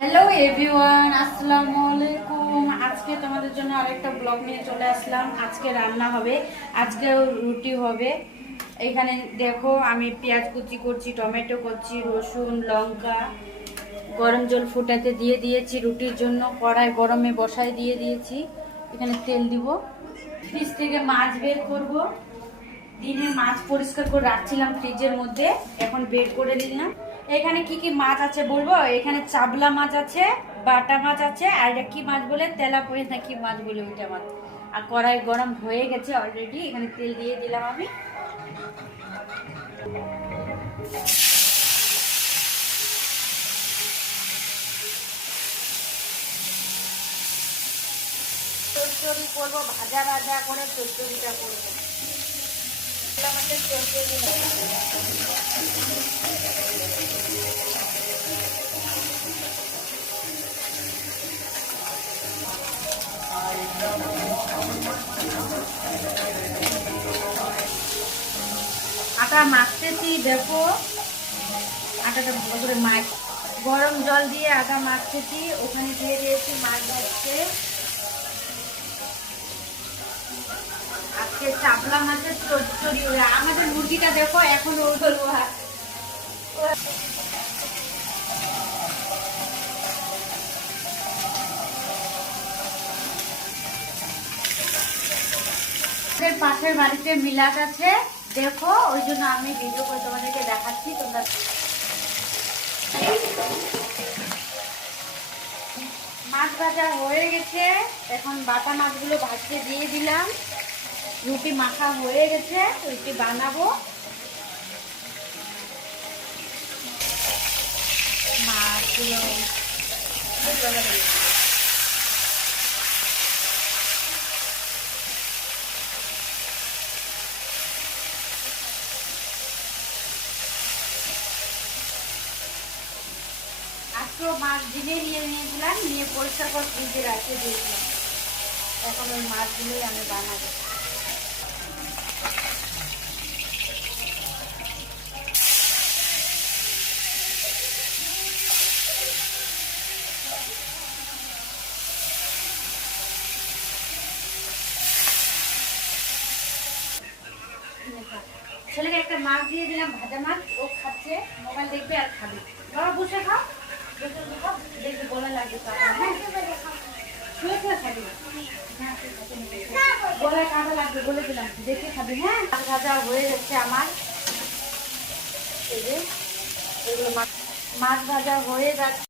Hello everyone, আসসালামু আলাইকুম। আজকে তোমাদের জন্য আরেকটা ব্লগ নিয়ে চলে আসলাম। আজকে রান্না হবে, আজকে রুটি হবে। এখানে দেখো আমি পেঁয়াজ কুচি করছি, টমেটো করছি, রসুন লঙ্কা গরম জল ফুটাতে দিয়ে দিয়েছি। রুটির জন্য কড়াই গরমে বসাই দিয়ে দিয়েছি। এখানে তেল দিব। ফ্রিজ থেকে মাছ বের করব। দিনের মাছ পরিষ্কার করে রাখছিলাম ফ্রিজের মধ্যে, এখন বের করে নিলাম। এখানে কি কি মাছ আছে বলবো। এখানে চাবলা মাছ আছে, বাটা মাছ আছে, আর এটা কি মাছ বলে তেলাপিয়া না কি মাছ বলে ওইটা মাছ। আর কড়াই গরম হয়ে গেছে অলরেডি, এখানে তেল দিয়ে দিলাম আমি। চচ্চড়ি করবো, ভাজা ভাজা করে চচ্চড়িটা করবো। মাছের চচ্চড়ি আটা মাখতেছি, দেখো আটাটা ভালো করে মাখ। গরম জল দিয়ে আটা মাখতেছি, ওখানে দিয়ে দিয়েছি মাছ ভাজতে। আজকে চাপলা মাছের চচ্চড়ি। আমাদের মুরগিটা দেখো এখনো উঠলো। পাশের বাড়িতে মিলাদ আছে, দেখো ওই জন্য আমি ভিডিও করে তোমাদেরকে দেখাচ্ছি। তোমরা মাছ ভাজা হয়ে গেছে, এখন বাটা মাছগুলো ভাজতে দিয়ে দিলাম। রুটি মাখা হয়ে গেছে, রুটি বানাবো। মাছগুলো আজকেও মাছ দিনে নিয়ে নিয়েছিলাম, নিয়ে পরিষ্কার করে ফ্রিজে রাখতে দিয়েছিলাম। এখন ওই মাছগুলোই আমি বানাবো। ছেলেকে একটা মাছ দিয়ে দিলাম, ভাজা মাছ। ও খাচ্ছে, মোবাইল দেখবে আর খাবে। বাবা বসে খাও, বসে খাও, দেখবে গলা লাগবে। শুয়ে শুয়ে খাবি, গলায় কাঁটা লাগবে বলে দিলাম, দেখে খাবি। হ্যাঁ, ভাজা হয়ে যাচ্ছে আমার। এই যে এগুলো মাছ ভাজা হয়ে যাচ্ছে।